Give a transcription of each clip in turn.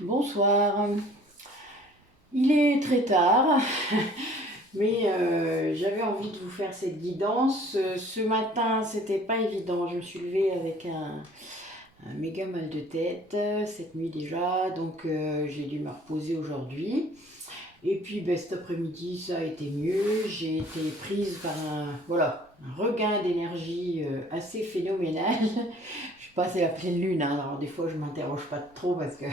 Bonsoir, il est très tard, mais j'avais envie de vous faire cette guidance. Ce matin, c'était pas évident, je me suis levée avec un méga mal de tête, cette nuit déjà, donc j'ai dû me reposer aujourd'hui. Et puis ben, cet après-midi, ça a été mieux, j'ai été prise par un regain d'énergie assez phénoménal. Je passe à la pleine lune, hein, alors des fois je m'interroge pas trop parce que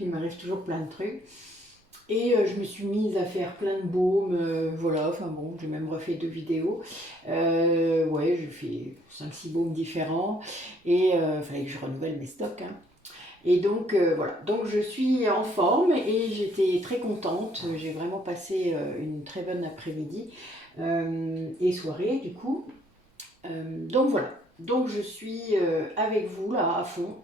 il m'arrive toujours plein de trucs. Et je me suis mise à faire plein de baumes, voilà, enfin bon, j'ai même refait 2 vidéos. Ouais, j'ai fait 5 6 baumes différents et il fallait que je renouvelle mes stocks, hein. Et donc voilà, donc je suis en forme et j'étais très contente. J'ai vraiment passé une très bonne après-midi et soirée du coup. Donc voilà, donc je suis avec vous là à fond.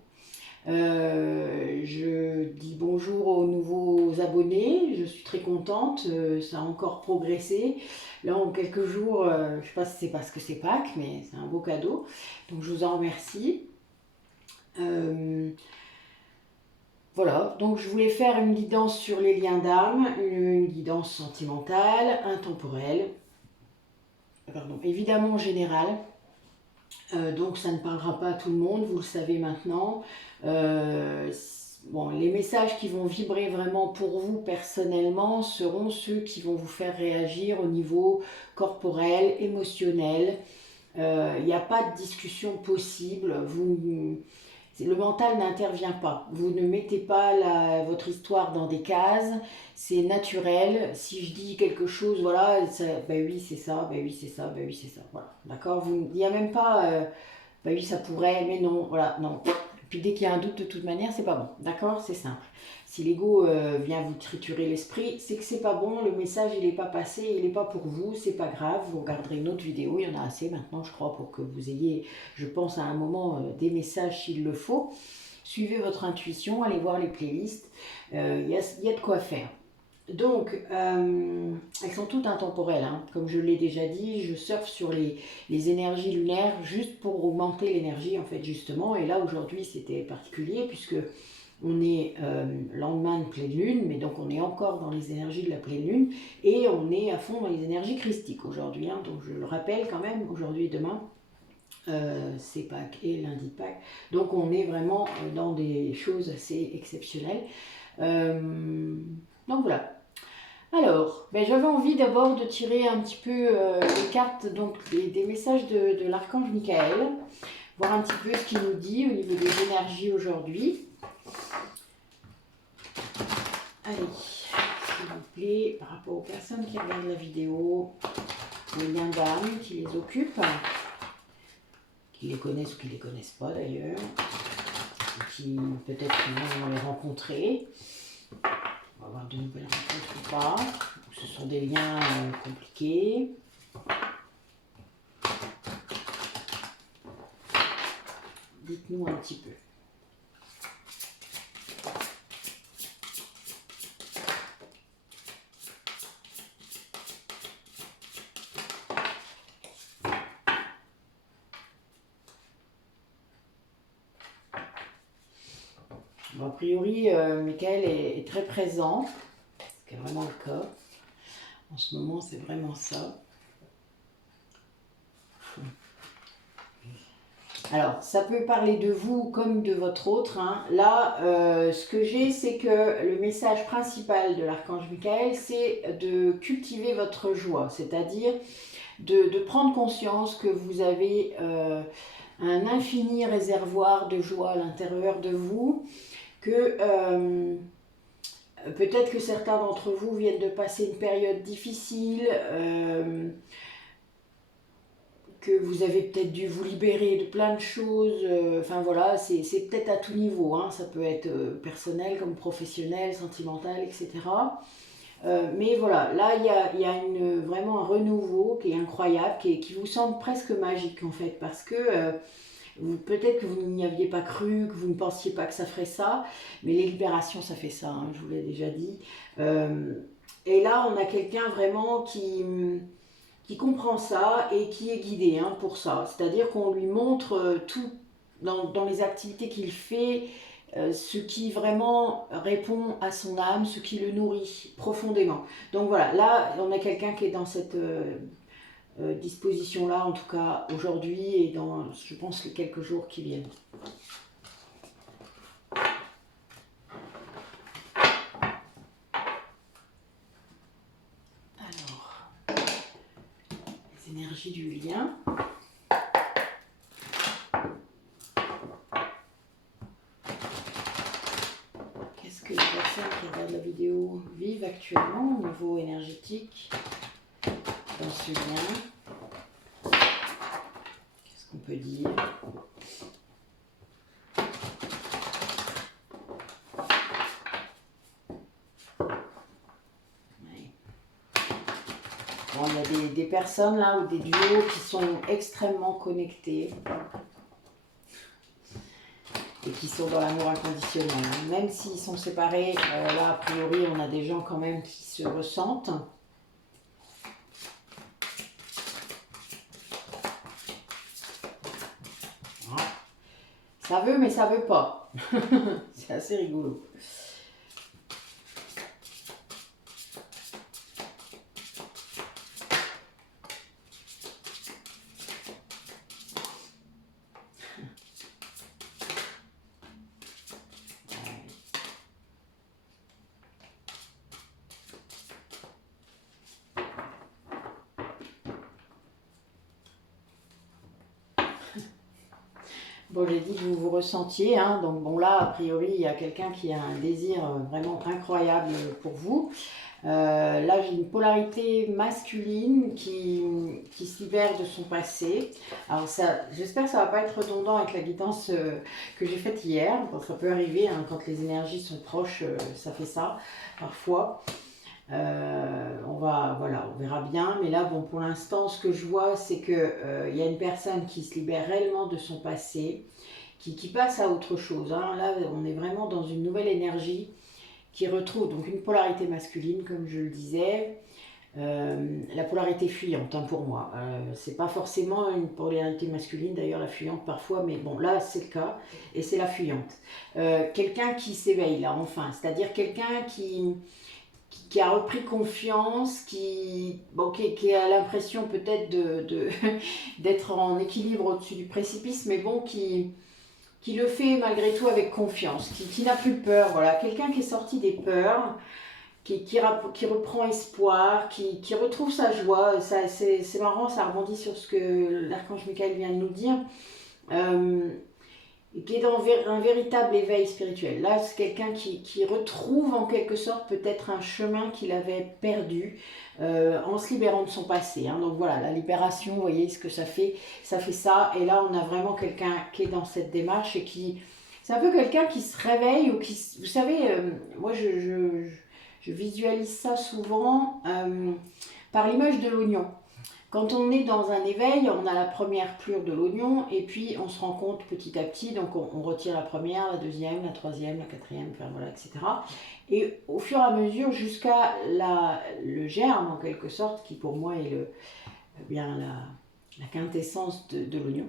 Je dis bonjour aux nouveaux abonnés, je suis très contente, ça a encore progressé. Là en quelques jours, je ne sais pas si c'est parce que c'est Pâques, mais c'est un beau cadeau, donc je vous en remercie. Euh, voilà, donc je voulais faire une guidance sur les liens d'âme, une guidance sentimentale, intemporelle, pardon, évidemment générale. Donc ça ne parlera pas à tout le monde, vous le savez maintenant. Bon, les messages qui vont vibrer vraiment pour vous personnellement seront ceux qui vont vous faire réagir au niveau corporel, émotionnel. Il n'y a pas de discussion possible. Le mental n'intervient pas. Vous ne mettez pas votre histoire dans des cases. C'est naturel. Si je dis quelque chose, voilà, ben oui, c'est ça, ben oui, c'est ça, ben oui, c'est ça. Voilà, d'accord. Il n'y a même pas, ben oui, ça pourrait, mais non, voilà, non. Puis dès qu'il y a un doute, de toute manière, c'est pas bon. D'accord, c'est simple. Si l'ego vient vous triturer l'esprit, c'est que c'est pas bon, le message il n'est pas passé, il n'est pas pour vous, c'est pas grave, vous regarderez une autre vidéo, il y en a assez maintenant, je crois, pour que vous ayez, je pense, à un moment des messages s'il le faut. Suivez votre intuition, allez voir les playlists, y a de quoi faire. Donc, elles sont toutes intemporelles, hein. Comme je l'ai déjà dit, je surfe sur les énergies lunaires juste pour augmenter l'énergie, en fait, justement. Et là, aujourd'hui, c'était particulier puisque on est lendemain de pleine lune, mais donc on est encore dans les énergies de la pleine lune et on est à fond dans les énergies christiques aujourd'hui, hein. Donc, je le rappelle quand même, aujourd'hui et demain, c'est Pâques et lundi de Pâques. Donc, on est vraiment dans des choses assez exceptionnelles. Donc, voilà. Alors, ben, j'avais envie d'abord de tirer un petit peu les cartes, donc des messages de l'archange Michael, voir un petit peu ce qu'il nous dit au niveau des énergies aujourd'hui. Allez, s'il vous plaît, par rapport aux personnes qui regardent la vidéo, les liens d'âme qui les occupent, qui les connaissent ou qui ne les connaissent pas d'ailleurs, qui peut-être vont les rencontrer. On va avoir de nouvelles rencontres ou pas. Ce sont des liens compliqués. Dites-nous un petit peu. Bon, a priori, Michael est très présent, ce qui est vraiment le cas. En ce moment, c'est vraiment ça. Alors, ça peut parler de vous comme de votre autre, hein. Là, ce que j'ai, c'est que le message principal de l'archange Michael, c'est de cultiver votre joie, c'est-à-dire de prendre conscience que vous avez un infini réservoir de joie à l'intérieur de vous, que peut-être que certains d'entre vous viennent de passer une période difficile, que vous avez peut-être dû vous libérer de plein de choses. Enfin voilà, c'est peut-être à tout niveau, hein. Ça peut être personnel comme professionnel, sentimental, etc. Mais voilà, là il y a vraiment un renouveau qui est incroyable, qui vous semble presque magique en fait, parce que peut-être que vous n'y aviez pas cru, que vous ne pensiez pas que ça ferait ça, mais les libérations ça fait ça, hein, je vous l'ai déjà dit. Et là on a quelqu'un vraiment qui comprend ça et qui est guidé, hein, pour ça. C'est-à-dire qu'on lui montre tout dans les activités qu'il fait. ce qui vraiment répond à son âme, ce qui le nourrit profondément. Donc voilà, là on a quelqu'un qui est dans cette disposition-là, en tout cas aujourd'hui et dans, je pense, les quelques jours qui viennent. Alors, les énergies du lien. Qu'est-ce que les personnes qui regardent la vidéo vivent actuellement au niveau énergétique dans ce lien? Qu'est-ce qu'on peut dire? Bon, il y a des personnes là, ou des duos qui sont extrêmement connectés et qui sont dans l'amour inconditionnel. Même s'ils sont séparés, là, a priori, on a des gens quand même qui se ressentent. Voilà. Ça veut, mais ça veut pas. C'est assez rigolo. Bon, j'ai dit que vous vous ressentiez, hein, donc bon là, a priori, il y a quelqu'un qui a un désir vraiment incroyable pour vous. Là, j'ai une polarité masculine qui se libère de son passé. Alors ça, j'espère que ça ne va pas être redondant avec la guidance que j'ai faite hier. Bon, ça peut arriver, hein, quand les énergies sont proches, ça fait ça, parfois. Voilà, on verra bien, mais là, bon, pour l'instant, ce que je vois, c'est que y a une personne qui se libère réellement de son passé, qui passe à autre chose, hein. Là, on est vraiment dans une nouvelle énergie qui retrouve donc une polarité masculine, comme je le disais, la polarité fuyante, hein, pour moi. C'est pas forcément une polarité masculine, d'ailleurs, la fuyante parfois, mais bon, là, c'est le cas, et c'est la fuyante. Quelqu'un qui s'éveille, là, enfin, c'est-à-dire quelqu'un qui a repris confiance, qui a l'impression peut-être d'être en équilibre au-dessus du précipice, mais bon, qui le fait malgré tout avec confiance, qui n'a plus peur, voilà, quelqu'un qui est sorti des peurs, qui reprend espoir, qui retrouve sa joie. C'est marrant, ça rebondit sur ce que l'archange Michael vient de nous dire. Qui est dans un véritable éveil spirituel. Là, c'est quelqu'un qui retrouve en quelque sorte peut-être un chemin qu'il avait perdu en se libérant de son passé, hein. Donc voilà, la libération, vous voyez ce que ça fait ça. Et là, on a vraiment quelqu'un qui est dans cette démarche et c'est un peu quelqu'un qui se réveille ou qui, vous savez, moi je visualise ça souvent par l'image de l'oignon. Quand on est dans un éveil, on a la première plure de l'oignon et puis on se rend compte petit à petit, donc on retire la première, la deuxième, la troisième, la quatrième, enfin voilà, etc. Et au fur et à mesure jusqu'à le germe en quelque sorte, qui pour moi est bien la quintessence de l'oignon.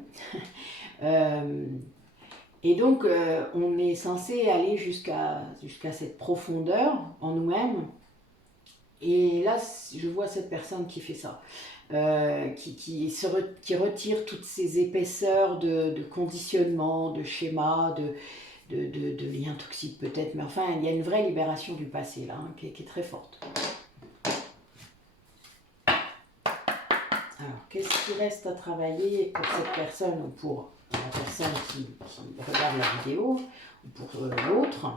Et donc on est censé aller jusqu'à cette profondeur en nous-mêmes. Et là, je vois cette personne qui fait ça. Qui retire toutes ces épaisseurs de conditionnement, de schémas, de liens toxiques peut-être, mais enfin il y a une vraie libération du passé là, hein, qui est très forte. Alors qu'est-ce qui reste à travailler pour cette personne ou pour la personne qui regarde la vidéo ou pour l'autre?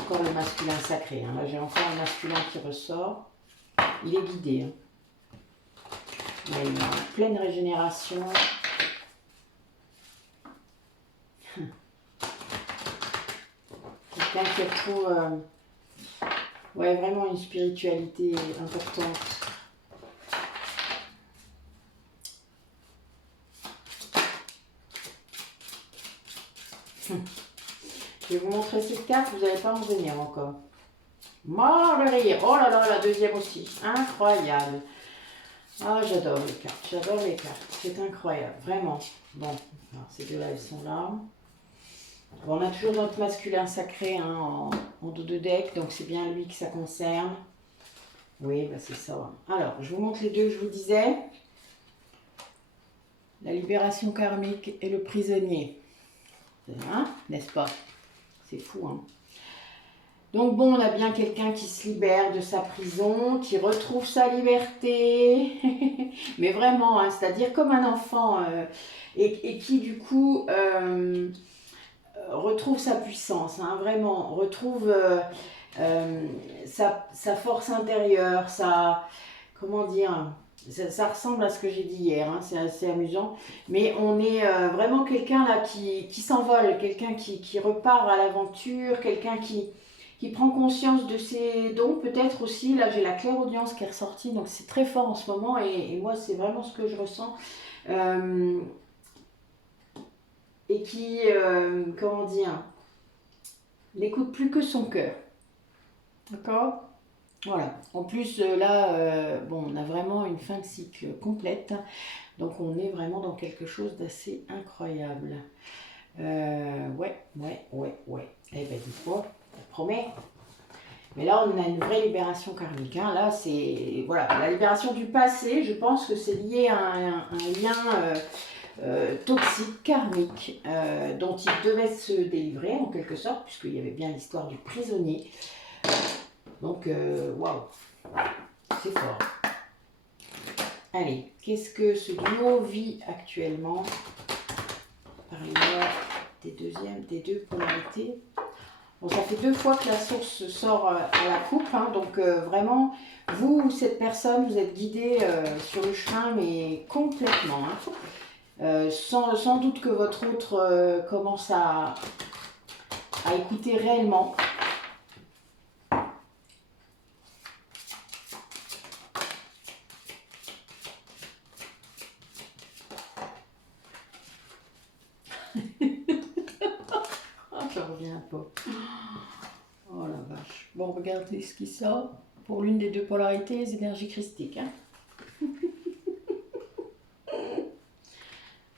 Encore le masculin sacré, hein. Là j'ai encore un masculin qui ressort, il est guidé, hein. Il est en pleine régénération. Quelqu'un qui retrouve ouais, vraiment une spiritualité importante. Je vais vous montrer cette carte, vous n'allez pas en revenir encore. Mort le rire. Oh là là, la deuxième aussi. Incroyable. Ah, j'adore les cartes, c'est incroyable, vraiment. Bon, alors, ces deux-là, elles sont là. Bon, on a toujours notre masculin sacré hein, en dos de deck, donc c'est bien lui que ça concerne. Oui, bah c'est ça. Alors, je vous montre les deux que je vous disais. La libération karmique et le prisonnier. Hein, n'est-ce pas? C'est fou, hein. Donc bon, on a bien quelqu'un qui se libère de sa prison, qui retrouve sa liberté, mais vraiment, hein, c'est-à-dire comme un enfant, et qui du coup retrouve sa puissance, hein, vraiment, retrouve sa force intérieure, comment dire, ça ressemble à ce que j'ai dit hier, hein, c'est assez amusant, mais on est vraiment quelqu'un là qui s'envole, quelqu'un qui repart à l'aventure, quelqu'un qui prend conscience de ses dons, peut-être aussi, là j'ai la clairaudience qui est ressortie, donc c'est très fort en ce moment, et moi c'est vraiment ce que je ressens, et qui, comment dire, n'écoute plus que son cœur, d'accord? Voilà, en plus là, bon, on a vraiment une fin de cycle complète, donc on est vraiment dans quelque chose d'assez incroyable. Ouais. Eh ben dis-toi, ça promet. Mais là, on a une vraie libération karmique. Hein. Là, c'est voilà, la libération du passé. Je pense que c'est lié à un lien toxique, karmique, dont il devait se délivrer en quelque sorte, puisqu'il y avait bien l'histoire du prisonnier. Donc, waouh, c'est fort. Allez, qu'est-ce que ce duo vit actuellement? Parlez-moi des deux polarités. Bon, ça fait 2 fois que la source sort à la coupe, hein, donc vraiment, vous, cette personne, vous êtes guidé sur le chemin, mais complètement. Hein. Sans doute que votre autre commence à écouter réellement. Ça revient pas. Oh la vache. Bon, regardez ce qui sort. Pour l'une des deux polarités, les énergies christiques. Hein.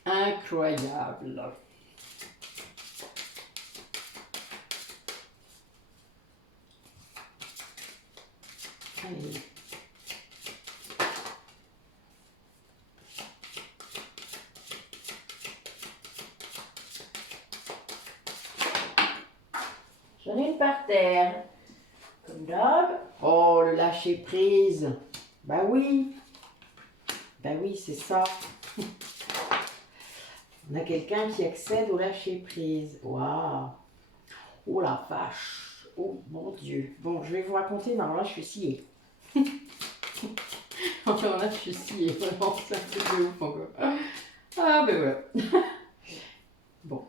Incroyable. Allez. J'en ai une par terre. Comme d'hab. Oh, le lâcher prise. Bah oui. Bah oui, c'est ça. On a quelqu'un qui accède au lâcher prise. Waouh. Oh la vache. Oh mon Dieu. Bon, je vais vous raconter, mais alors là, je suis sciée. Alors là, je suis sciée. Vraiment, c'est un truc de ouf encore. Ah, ben voilà. Bon.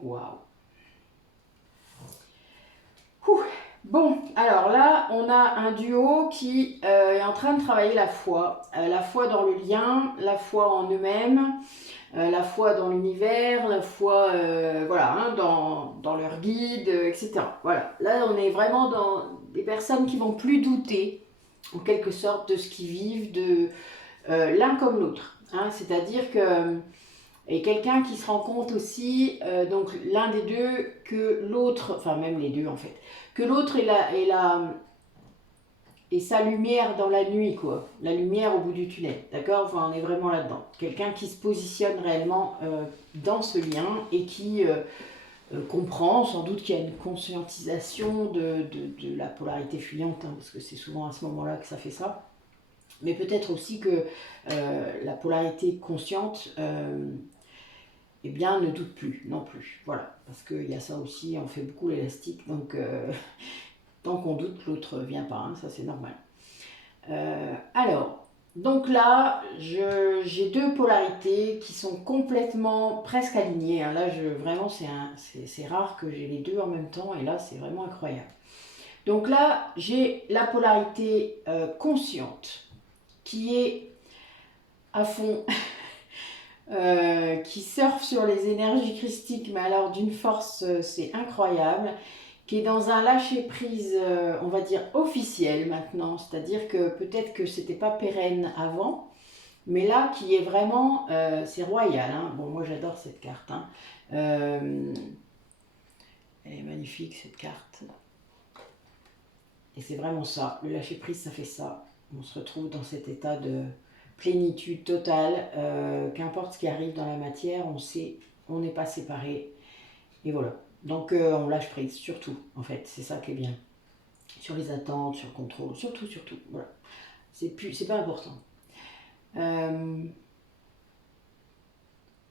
Waouh. Bon, alors là, on a un duo qui est en train de travailler la foi dans le lien, la foi en eux-mêmes, la foi dans l'univers, la foi voilà, hein, dans leur guide, etc. Voilà, là on est vraiment dans des personnes qui vont plus douter, en quelque sorte, de ce qu'ils vivent, de l'un comme l'autre. Hein, c'est-à-dire que et quelqu'un qui se rend compte aussi, donc l'un des deux, que l'autre, enfin même les deux en fait, que l'autre est sa lumière dans la nuit, quoi. La lumière au bout du tunnel, d'accord? Enfin, on est vraiment là-dedans. Quelqu'un qui se positionne réellement dans ce lien et qui comprend, sans doute qu'il y a une conscientisation de la polarité fuyante, hein, parce que c'est souvent à ce moment-là que ça fait ça. Mais peut-être aussi que la polarité consciente... eh bien, ne doute plus non plus. Voilà, parce qu'il y a ça aussi, on fait beaucoup l'élastique, donc tant qu'on doute, l'autre vient pas, hein, ça c'est normal. Alors, donc là, j'ai deux polarités qui sont complètement presque alignées. Hein. Là, vraiment, c'est rare que j'ai les deux en même temps, et là, c'est vraiment incroyable. Donc là, j'ai la polarité consciente, qui est à fond... qui surfe sur les énergies christiques, mais alors d'une force, c'est incroyable, qui est dans un lâcher-prise, on va dire, officiel maintenant, c'est-à-dire que peut-être que c'était pas pérenne avant, mais là qui est vraiment, c'est royal, hein. Bon, moi j'adore cette carte, hein. Elle est magnifique cette carte. Et c'est vraiment ça, le lâcher prise ça fait ça. On se retrouve dans cet état de plénitude totale, qu'importe ce qui arrive dans la matière, on sait, on n'est pas séparés. Et voilà, donc on lâche prise, surtout en fait, c'est ça qui est bien. Sur les attentes, sur le contrôle, surtout, voilà. C'est pas important.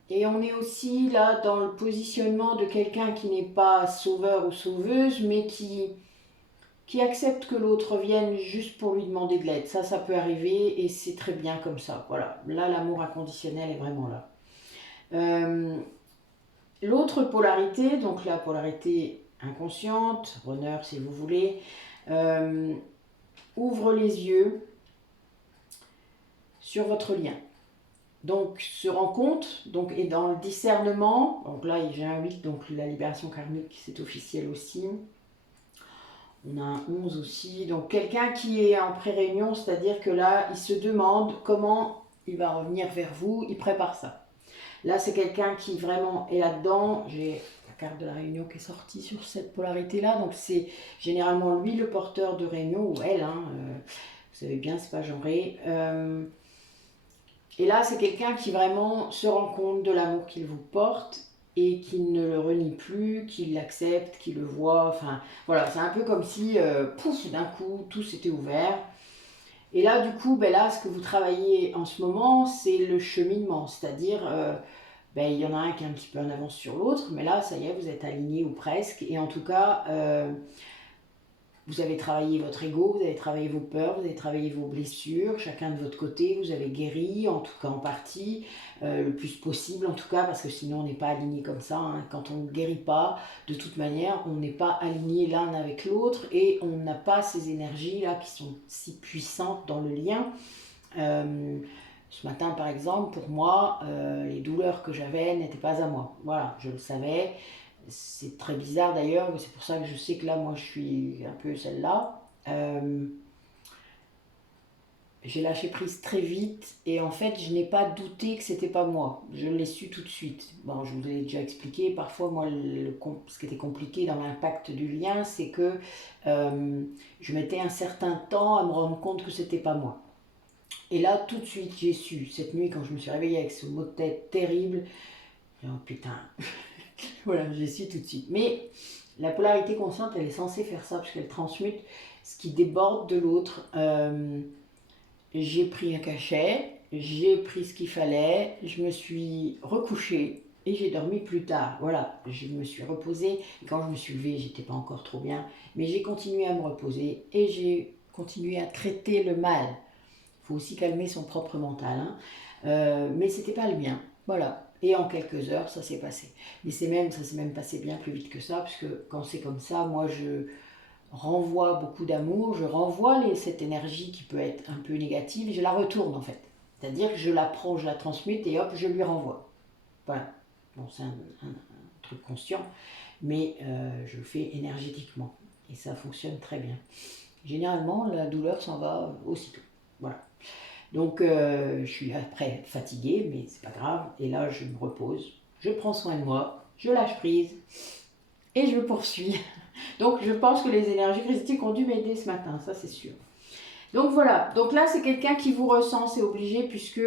Et on est aussi là dans le positionnement de quelqu'un qui n'est pas sauveur ou sauveuse, mais qui accepte que l'autre vienne juste pour lui demander de l'aide. Ça peut arriver et c'est très bien comme ça. Voilà, là l'amour inconditionnel est vraiment là. L'autre polarité, donc la polarité inconsciente, runner si vous voulez, ouvre les yeux sur votre lien. Donc se rend compte, donc, et dans le discernement, donc là j'ai un 8, donc la libération karmique c'est officiel aussi. On a un 11 aussi, donc quelqu'un qui est en pré-réunion, c'est-à-dire que là il se demande comment il va revenir vers vous, il prépare ça. Là c'est quelqu'un qui vraiment est là-dedans, j'ai la carte de la réunion qui est sortie sur cette polarité-là, donc c'est généralement lui le porteur de réunion, ou elle, hein, vous savez bien, c'est pas genré. Et là, c'est quelqu'un qui vraiment se rend compte de l'amour qu'il vous porte et qui ne le renie plus, qui l'accepte, qui le voit. Enfin, voilà, c'est un peu comme si, pouf, d'un coup, tout s'était ouvert. Et là, du coup, ben là, ce que vous travaillez en ce moment, c'est le cheminement. C'est-à-dire, ben, il y en a un qui est un petit peu en avance sur l'autre, mais là, ça y est, vous êtes alignés ou presque. Et en tout cas, vous avez travaillé votre ego, vous avez travaillé vos peurs, vous avez travaillé vos blessures, chacun de votre côté, vous avez guéri, en tout cas en partie, le plus possible en tout cas, parce que sinon on n'est pas aligné comme ça, hein. Quand on ne guérit pas, de toute manière, on n'est pas aligné l'un avec l'autre et on n'a pas ces énergies-là qui sont si puissantes dans le lien. Ce matin par exemple, pour moi, les douleurs que j'avais n'étaient pas à moi. Voilà, je le savais. C'est très bizarre d'ailleurs, c'est pour ça que je sais que là, moi, je suis un peu celle-là. J'ai lâché prise très vite et en fait, je n'ai pas douté que c'était pas moi. Je l'ai su tout de suite. Bon, je vous l'ai déjà expliqué. Parfois, moi, ce qui était compliqué dans l'impact du lien, c'est que je mettais un certain temps à me rendre compte que c'était pas moi. Et là, tout de suite, j'ai su. Cette nuit, quand je me suis réveillée avec ce mot de tête terrible, oh putain, voilà, je l'ai su tout de suite. Mais la polarité consciente, elle est censée faire ça, parce qu'elle transmute ce qui déborde de l'autre. J'ai pris un cachet, j'ai pris ce qu'il fallait, je me suis recouchée et j'ai dormi plus tard. Voilà, je me suis reposée. Et quand je me suis levée, j'étais pas encore trop bien, mais j'ai continué à me reposer et j'ai continué à traiter le mal. Il faut aussi calmer son propre mental, hein. Mais c'était pas le mien. Voilà. Et en quelques heures, ça s'est passé. Mais ça s'est même passé bien plus vite que ça, parce que quand c'est comme ça, moi je renvoie beaucoup d'amour, je renvoie cette énergie qui peut être un peu négative, et je la retourne en fait. C'est-à-dire que je la prends, je la transmute et hop, je lui renvoie. Voilà. Bon, c'est un truc conscient, mais je le fais énergétiquement. Et ça fonctionne très bien. Généralement, la douleur s'en va aussitôt. Voilà. Donc, je suis après fatiguée, mais c'est pas grave. Et là, je me repose, je prends soin de moi, je lâche prise et je poursuis. Donc, je pense que les énergies christiques ont dû m'aider ce matin, ça c'est sûr. Donc voilà, donc là c'est quelqu'un qui vous ressent, c'est obligé, puisque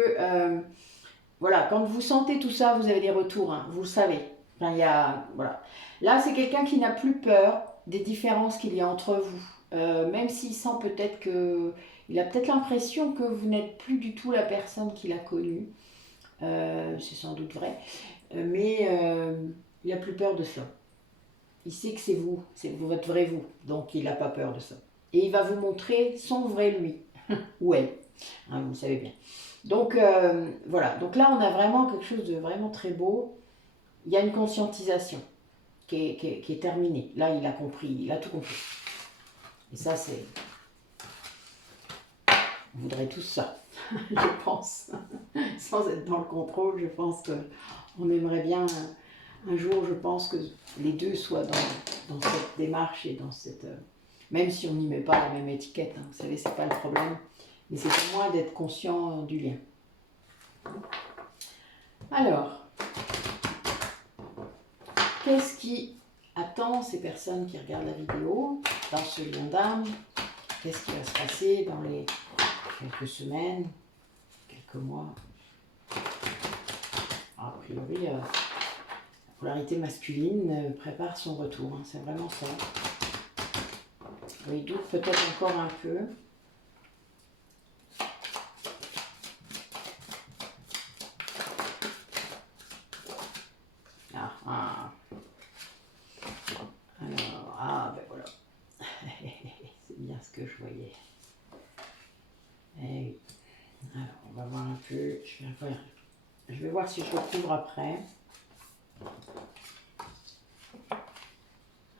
voilà, quand vous sentez tout ça, vous avez des retours, hein, vous le savez. Enfin, voilà. Là c'est quelqu'un qui n'a plus peur des différences qu'il y a entre vous. Même s'il sent peut-être que... Il a peut-être l'impression que vous n'êtes plus du tout la personne qu'il a connue. C'est sans doute vrai. Mais il n'a plus peur de ça. Il sait que c'est votre vrai vous. Donc il n'a pas peur de ça. Et il va vous montrer son vrai lui. Ou elle. Hein, vous savez bien. Donc voilà. Donc là, on a vraiment quelque chose de vraiment très beau. Il y a une conscientisation qui est terminée. Là, il a compris. Il a tout compris. Et ça, c'est... On voudrait tous ça, je pense. Sans être dans le contrôle, je pense qu'on aimerait bien un jour, je pense que les deux soient dans cette démarche et dans cette... même si on n'y met pas la même étiquette, hein, vous savez, c'est pas le problème. Mais c'est au moins d'être conscient du lien. Alors, qu'est-ce qui attend ces personnes qui regardent la vidéo dans ce lien d'âme? Qu'est-ce qui va se passer dans les quelques semaines, quelques mois? A priori, la polarité masculine prépare son retour, hein, c'est vraiment ça. Oui, doute peut-être encore un peu. Alors, ben voilà. C'est bien ce que je voyais. Et oui. Alors, on va voir un peu. Je vais voir si je recouvre après.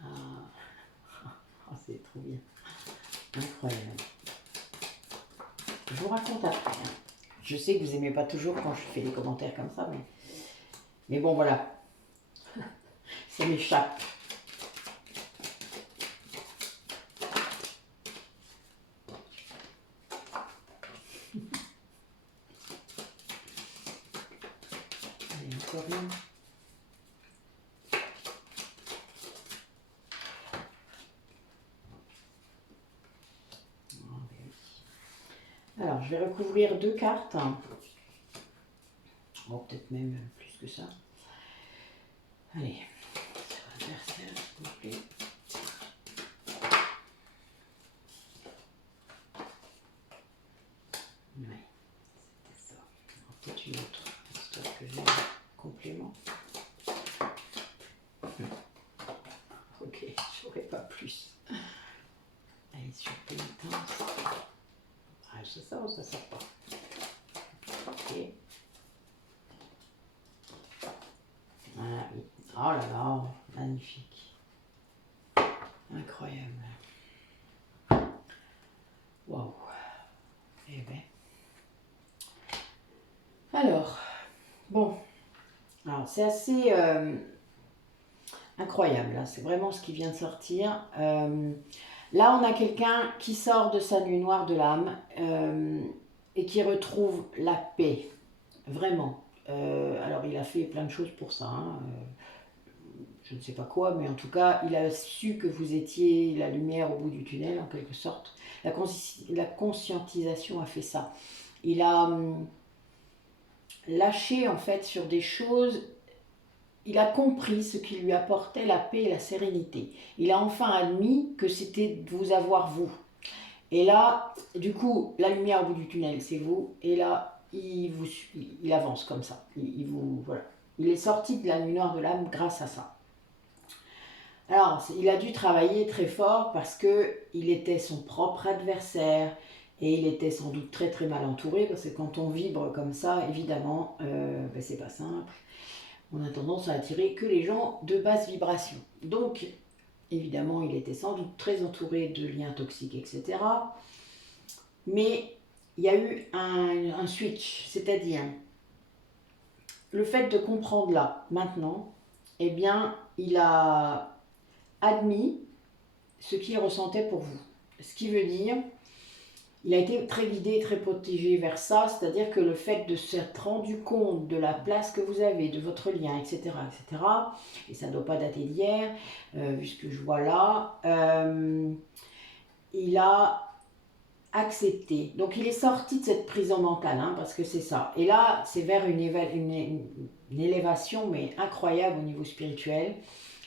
Oh, c'est trop bien. Incroyable. Je vous raconte après. Hein. Je sais que vous n'aimez pas toujours quand je fais des commentaires comme ça, mais bon, voilà. Ça m'échappe. Allez, encore une. Alors, je vais recouvrir 2 cartes. Bon, peut-être même plus que ça. Allez, adversaire, s'il vous plaît. Ouais, c'était ça. Peut-être une autre, histoire que j'ai un complément. Ok, j'aurais pas plus. Allez, sur pénitence. Ah, ça sort ou ça sort pas? Ok. Voilà, oui. Oh là là, magnifique. Incroyable. Waouh. Eh ben. Alors, bon. Alors, c'est assez incroyable. Hein. C'est vraiment ce qui vient de sortir. Là, on a quelqu'un qui sort de sa nuit noire de l'âme et qui retrouve la paix. Vraiment. Alors, il a fait plein de choses pour ça. Hein. Je ne sais pas quoi, mais en tout cas, il a su que vous étiez la lumière au bout du tunnel, en quelque sorte. La conscientisation a fait ça. Il a lâché, en fait, sur des choses. Il a compris ce qui lui apportait la paix et la sérénité. Il a enfin admis que c'était de vous avoir, vous. Et là, du coup, la lumière au bout du tunnel, c'est vous. Et là, il avance comme ça. Voilà. Il est sorti de la nuit noire de l'âme grâce à ça. Alors, il a dû travailler très fort parce qu'il était son propre adversaire et il était sans doute très très mal entouré parce que quand on vibre comme ça, évidemment, ben, c'est pas simple. On a tendance à attirer que les gens de basse vibration. Donc, évidemment, il était sans doute très entouré de liens toxiques, etc. Mais il y a eu un switch, c'est-à-dire le fait de comprendre là, maintenant, eh bien, il a admis ce qu'il ressentait pour vous. Ce qui veut dire, il a été très guidé, très protégé vers ça, c'est-à-dire que le fait de s'être rendu compte de la place que vous avez, de votre lien, etc., et ça ne doit pas dater d'hier, vu ce que je vois là, il a accepté. Donc il est sorti de cette prison mentale, hein, parce que c'est ça. Et là, c'est vers une élévation, mais incroyable au niveau spirituel.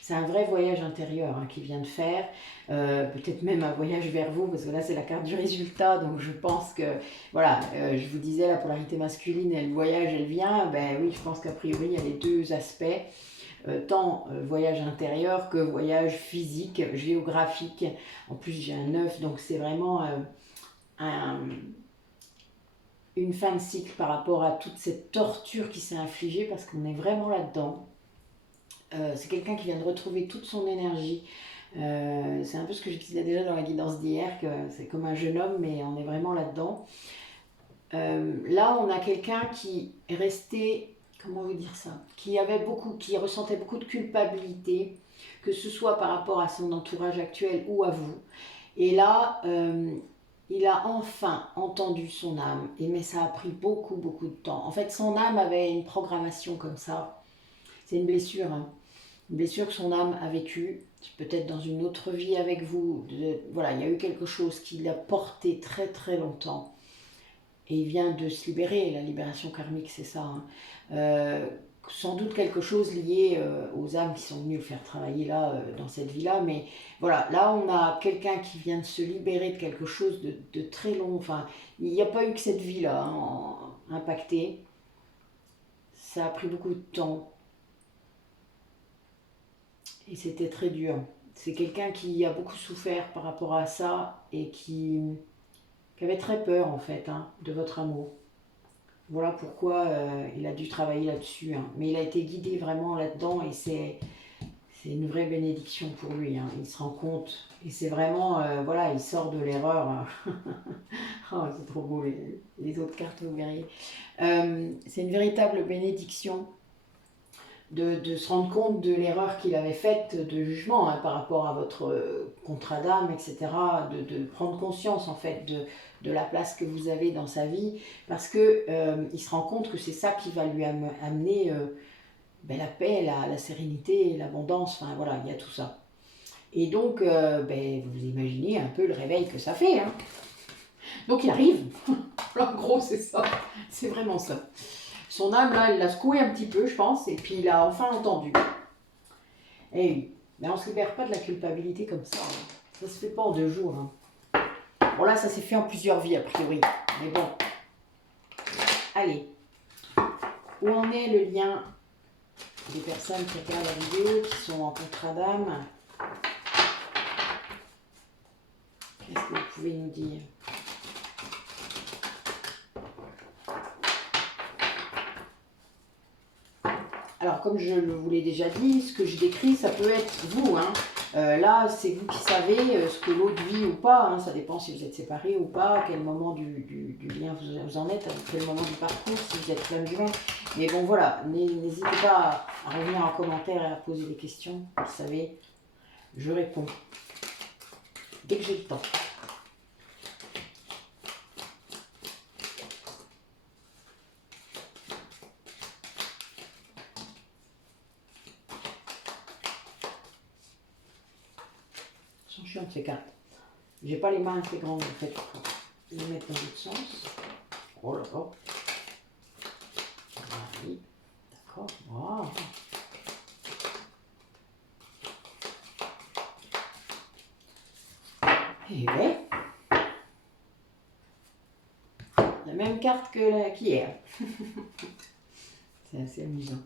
C'est un vrai voyage intérieur hein, qu'il vient de faire, peut-être même un voyage vers vous, parce que là c'est la carte du résultat, donc je pense que, voilà, je vous disais la polarité masculine, elle voyage, elle vient, ben oui, je pense qu'a priori il y a les deux aspects, tant voyage intérieur que voyage physique, géographique, en plus j'ai un 9, donc c'est vraiment une fin de cycle par rapport à toute cette torture qui s'est infligée, parce qu'on est vraiment là-dedans. C'est quelqu'un qui vient de retrouver toute son énergie. C'est un peu ce que je disais déjà dans la guidance d'hier, que c'est comme un jeune homme, mais on est vraiment là-dedans. Là, on a quelqu'un qui est resté, comment vous dire ça, qui ressentait beaucoup de culpabilité, que ce soit par rapport à son entourage actuel ou à vous. Et là, il a enfin entendu son âme, mais ça a pris beaucoup, beaucoup de temps. En fait, son âme avait une programmation comme ça. C'est une blessure, hein. Une blessure que son âme a vécue, peut-être dans une autre vie avec vous. Voilà, il y a eu quelque chose qui l'a porté très, très longtemps. Et il vient de se libérer. La libération karmique, c'est ça, hein. Sans doute quelque chose lié aux âmes qui sont venues le faire travailler là, dans cette vie-là. Mais voilà, là, on a quelqu'un qui vient de se libérer de quelque chose de très long. Enfin, il n'y a pas eu que cette vie-là, hein, impactée. Ça a pris beaucoup de temps. Et c'était très dur. C'est quelqu'un qui a beaucoup souffert par rapport à ça et qui avait très peur, en fait, hein, de votre amour. Voilà pourquoi il a dû travailler là-dessus, hein. Mais il a été guidé vraiment là-dedans et c'est une vraie bénédiction pour lui, hein. Il se rend compte et c'est vraiment, voilà, il sort de l'erreur, hein. Oh, c'est trop beau les autres cartes, vous verriez. C'est une véritable bénédiction de se rendre compte de l'erreur qu'il avait faite de jugement, hein, par rapport à votre contrat d'âme, etc. De prendre conscience en fait de la place que vous avez dans sa vie, parce que il se rend compte que c'est ça qui va lui amener la paix, la sérénité, l'abondance, enfin voilà, il y a tout ça. Et donc, vous imaginez un peu le réveil que ça fait, hein. Donc il arrive, en gros c'est ça, c'est vraiment ça. Son âme, là, elle l'a secoué un petit peu, je pense, et puis il a enfin entendu. Eh oui, mais on ne se libère pas de la culpabilité comme ça, hein. Ça se fait pas en 2 jours, hein. Bon là, ça s'est fait en plusieurs vies, a priori. Mais bon. Allez. Où en est le lien des personnes qui regardent la vidéo, qui sont en contrat d'âme? Qu'est-ce que vous pouvez nous dire? Alors, comme je vous l'ai déjà dit, ce que je décris, ça peut être vous, hein. Là, c'est vous qui savez ce que l'autre vit ou pas, hein. Ça dépend si vous êtes séparés ou pas, à quel moment du lien vous en êtes, à quel moment du parcours, si vous êtes flamme du vent. Mais bon, voilà, n'hésitez pas à revenir en commentaire et à poser des questions. Vous savez, je réponds dès que j'ai le temps. Elles sont chiantes ces cartes. J'ai pas les mains assez grandes en fait pour les mettre dans l'autre sens. Oh là là. Oui, d'accord. Wow. Et ouais. La même carte qu'hier. C'est assez amusant.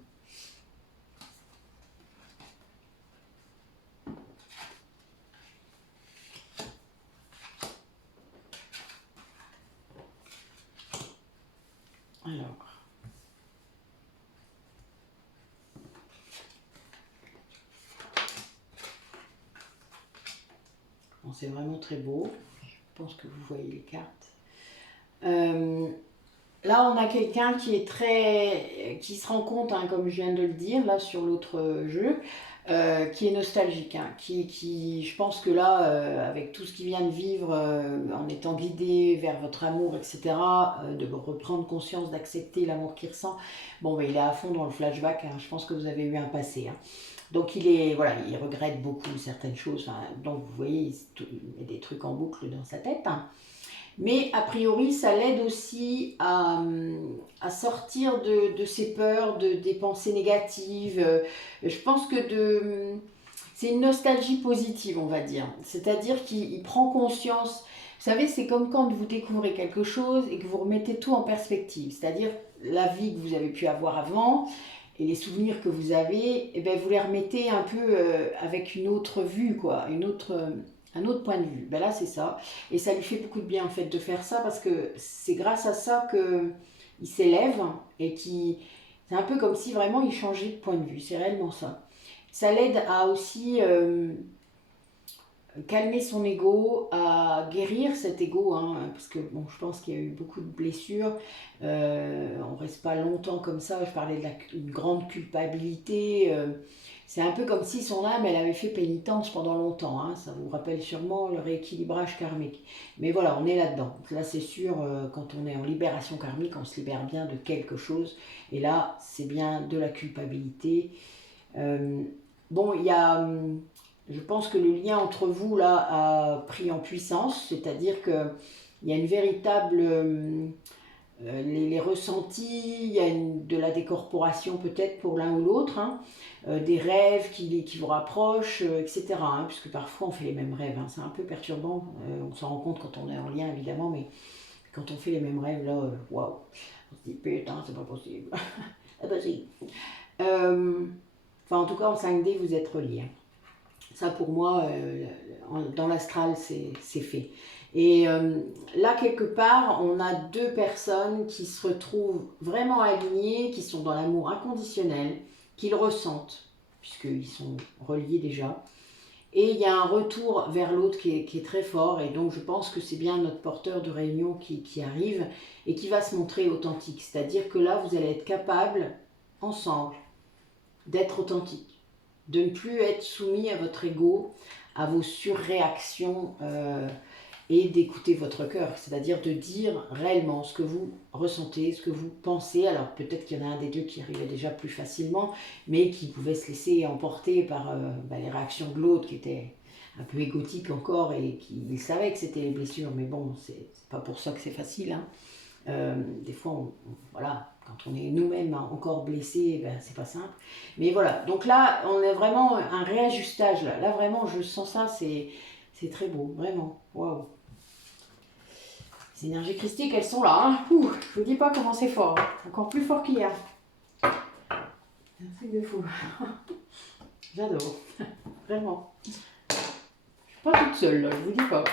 Alors. Bon, c'est vraiment très beau. Je pense que vous voyez les cartes. Là, on a quelqu'un qui se rend compte, hein, comme je viens de le dire, là, sur l'autre jeu, qui est nostalgique, hein, je pense que là, avec tout ce qu'il vient de vivre, en étant guidé vers votre amour, etc., de reprendre conscience, d'accepter l'amour qu'il ressent, bon, il est à fond dans le flashback, hein. Je pense que vous avez eu un passé, hein. Donc il regrette beaucoup certaines choses, hein. Donc vous voyez, il met des trucs en boucle dans sa tête, hein. Mais a priori, ça l'aide aussi à sortir de ses peurs, des pensées négatives. Je pense que c'est une nostalgie positive, on va dire. C'est-à-dire qu'il prend conscience. Vous savez, c'est comme quand vous découvrez quelque chose et que vous remettez tout en perspective. C'est-à-dire la vie que vous avez pu avoir avant et les souvenirs que vous avez, vous les remettez un peu avec une autre vue, quoi, un autre point de vue. Là, c'est ça. Et ça lui fait beaucoup de bien, en fait, de faire ça parce que c'est grâce à ça qu'il s'élève et c'est un peu comme si vraiment il changeait de point de vue. C'est réellement ça. Ça l'aide à aussi calmer son ego, à guérir cet ego, hein, parce que bon, je pense qu'il y a eu beaucoup de blessures. On reste pas longtemps comme ça. Je parlais d'une grande culpabilité. C'est un peu comme si son âme, elle avait fait pénitence pendant longtemps. Hein. Ça vous rappelle sûrement le rééquilibrage karmique. Mais voilà, on est là-dedans. Là, c'est sûr, quand on est en libération karmique, on se libère bien de quelque chose. Et là, c'est bien de la culpabilité. Bon, il y a... Je pense que le lien entre vous, là, a pris en puissance. C'est-à-dire qu'il y a une véritable... les ressentis, il y a de la décorporation peut-être pour l'un ou l'autre, hein, des rêves qui vous rapprochent, etc. Hein, puisque parfois on fait les mêmes rêves, hein, c'est un peu perturbant, on s'en rend compte quand on est en lien évidemment, mais quand on fait les mêmes rêves, là, waouh, on se dit putain, c'est pas possible. Ah bah si. Enfin en tout cas en 5D vous êtes reliés. Hein. Ça pour moi, dans l'astral c'est fait. Et là, quelque part, on a deux personnes qui se retrouvent vraiment alignées, qui sont dans l'amour inconditionnel, qui le ressentent, puisqu'ils sont reliés déjà. Et il y a un retour vers l'autre qui est très fort, et donc je pense que c'est bien notre porteur de réunion qui arrive et qui va se montrer authentique. C'est-à-dire que là, vous allez être capables, ensemble, d'être authentique, de ne plus être soumis à votre ego, à vos surréactions, et d'écouter votre cœur, c'est-à-dire de dire réellement ce que vous ressentez, ce que vous pensez. Alors peut-être qu'il y en a un des deux qui arrivait déjà plus facilement, mais qui pouvait se laisser emporter par les réactions de l'autre qui était un peu égotique encore et qui savait que c'était les blessures, mais bon, c'est pas pour ça que c'est facile. Hein. Des fois, voilà, quand on est nous-mêmes encore blessés, ben, c'est pas simple. Mais voilà, donc là, on a vraiment un réajustage. Là vraiment, je sens ça, c'est très beau, vraiment. Waouh! Les énergies christiques, elles sont là. Hein. Ouh, je vous dis pas comment c'est fort. Hein. Encore plus fort qu'hier. C'est un truc de fou. J'adore. Vraiment. Je suis pas toute seule, là, je vous dis pas.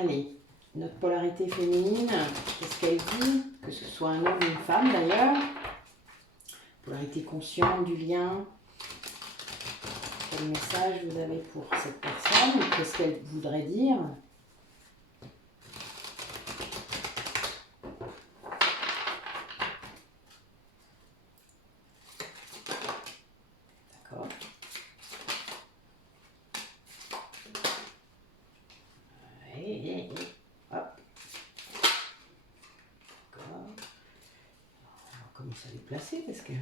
Allez, notre polarité féminine, qu'est-ce qu'elle dit? Que ce soit un homme ou une femme d'ailleurs. Polarité consciente du lien. Quel message vous avez pour cette personne? Qu'est-ce qu'elle voudrait dire? D'accord. Et hop. D'accord. On va commencer à les placer parce que...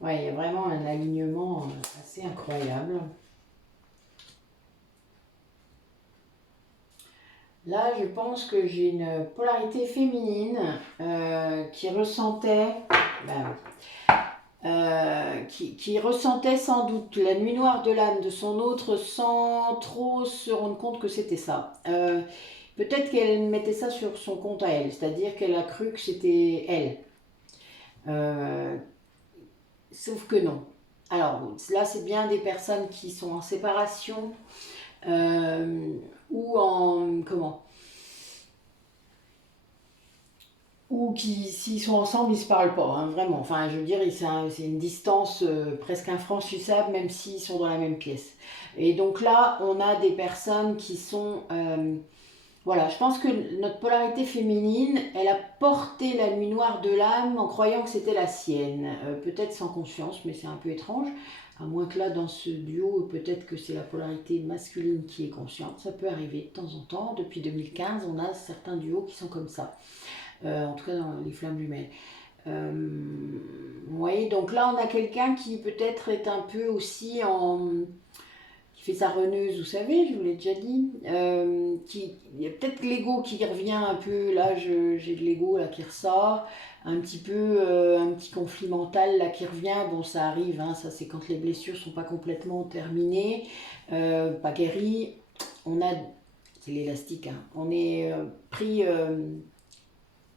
Ouais, il y a vraiment un alignement assez incroyable. Là, je pense que j'ai une polarité féminine qui ressentait, qui ressentait sans doute la nuit noire de l'âme de son autre sans trop se rendre compte que c'était ça. Peut-être qu'elle mettait ça sur son compte à elle, c'est-à-dire qu'elle a cru que c'était elle. Sauf que non. Alors là, c'est bien des personnes qui sont en séparation ou en... comment? Ou qui, s'ils sont ensemble, ils ne se parlent pas, hein, vraiment. Enfin, je veux dire, c'est une distance presque infranchissable, même s'ils sont dans la même pièce. Et donc là, on a des personnes qui sont... voilà, je pense que notre polarité féminine, elle a porté la nuit noire de l'âme en croyant que c'était la sienne. Peut-être sans conscience, mais c'est un peu étrange. À moins que là, dans ce duo, peut-être que c'est la polarité masculine qui est consciente. Ça peut arriver de temps en temps. Depuis 2015, on a certains duos qui sont comme ça. En tout cas, dans les flammes jumelles. Vous voyez, donc là, on a quelqu'un qui peut-être est un peu aussi en... qui fait sa reneuse, vous savez, je vous l'ai déjà dit. Il y a peut-être l'ego qui revient un peu, là j'ai de l'ego là qui ressort, un petit peu, un petit conflit mental là qui revient, bon ça arrive, hein, ça c'est quand les blessures sont pas complètement terminées, pas guéries, on a, c'est l'élastique, hein, on est pris...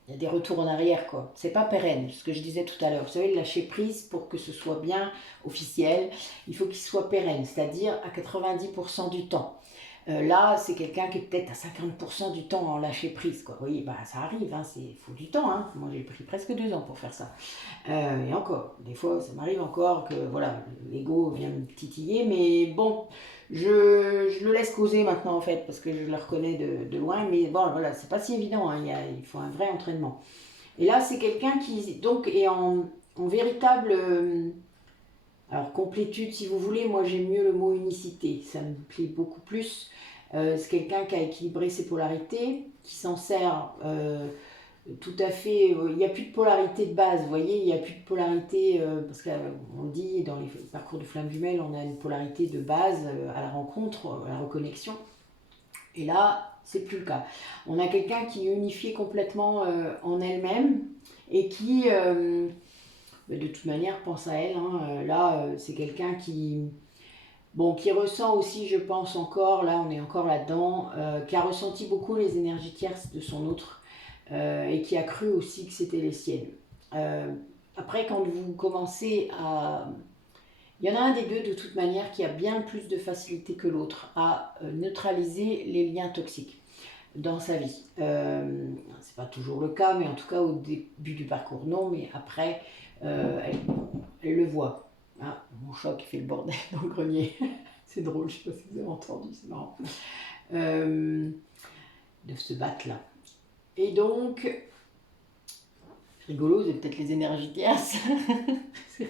il y a des retours en arrière, quoi. C'est pas pérenne, ce que je disais tout à l'heure. Vous savez, lâcher prise pour que ce soit bien officiel, il faut qu'il soit pérenne, c'est-à-dire à 90% du temps. Là, c'est quelqu'un qui est peut-être à 50% du temps en lâcher prise, quoi. Oui, bah ça arrive, hein, faut du temps, hein. Moi, j'ai pris presque 2 ans pour faire ça. Et encore, des fois, ça m'arrive encore que, voilà, l'ego vient me titiller, mais bon, je le laisse causer maintenant, en fait, parce que je le reconnais de loin, mais bon, voilà, c'est pas si évident, hein, il faut un vrai entraînement. Et là, c'est quelqu'un qui, donc, est en véritable... alors, complétude, si vous voulez, moi j'aime mieux le mot unicité, ça me plaît beaucoup plus. C'est quelqu'un qui a équilibré ses polarités, qui s'en sert tout à fait. Il n'y a plus de polarité de base, vous voyez, il n'y a plus de polarité, parce qu'on dit dans les parcours de flammes jumelles, on a une polarité de base à la rencontre, à la reconnexion. Et là, c'est plus le cas. On a quelqu'un qui est unifié complètement en elle-même et qui. De toute manière, pense à elle. Hein. Là, c'est quelqu'un qui, bon, qui ressent aussi, je pense encore, là on est encore là-dedans, qui a ressenti beaucoup les énergies tierces de son autre et qui a cru aussi que c'était les siennes. Après, quand vous commencez à... Il y en a un des deux de toute manière qui a bien plus de facilité que l'autre à neutraliser les liens toxiques dans sa vie. C'est pas toujours le cas, mais en tout cas au début du parcours, non, mais après, elle le voit. Ah, mon chat qui fait le bordel dans le grenier. C'est drôle, je sais pas si vous avez entendu, c'est marrant. De se battre là. Et donc, rigolo, c'est peut-être les énergies tierces. Je